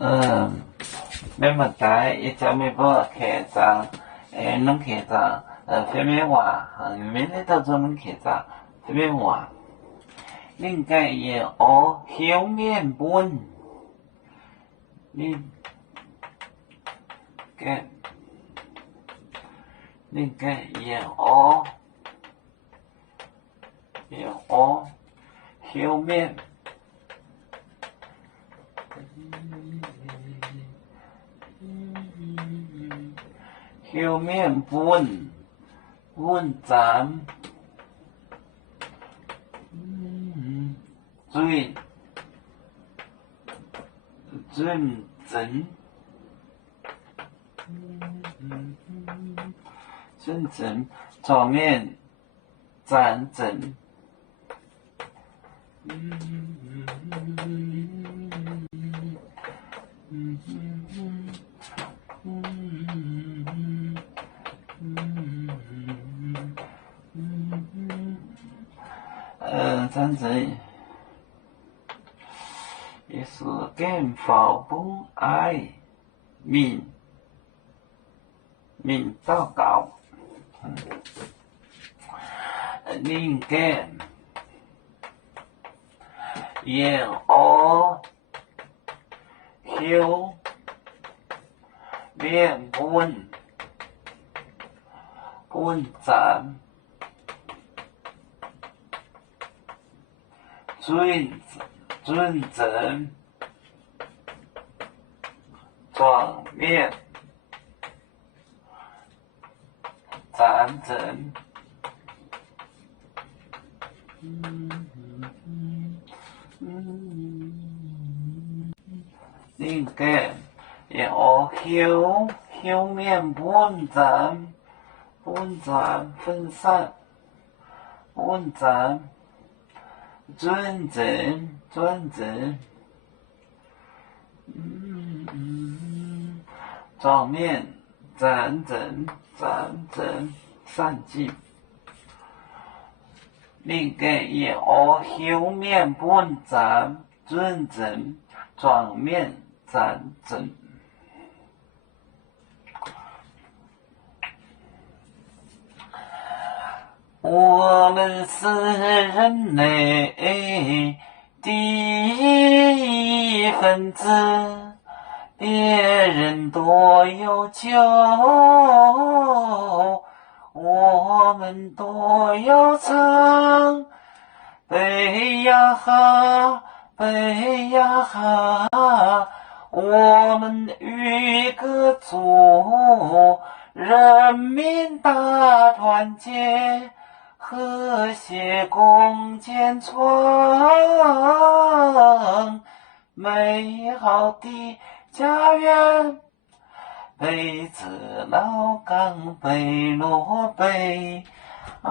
没问题，一直没把开张，能开张，方便话，明天到时候能开张，方便话。另外也学后面本，另外也学后面。后面本站准整场面站整站整也是减法本爱面祷告，另外也学后面本站准整场面站整。另外也学后面本站分散本站准整场面站整散尽。另外也学后面本站准整场面站整。我们是人类的一份子，别人多有酒，我们多有唱。悲呀哈，悲呀哈，我们与歌足，人民大团结，和谐共建创美好的家园。北子老岗北落北啊。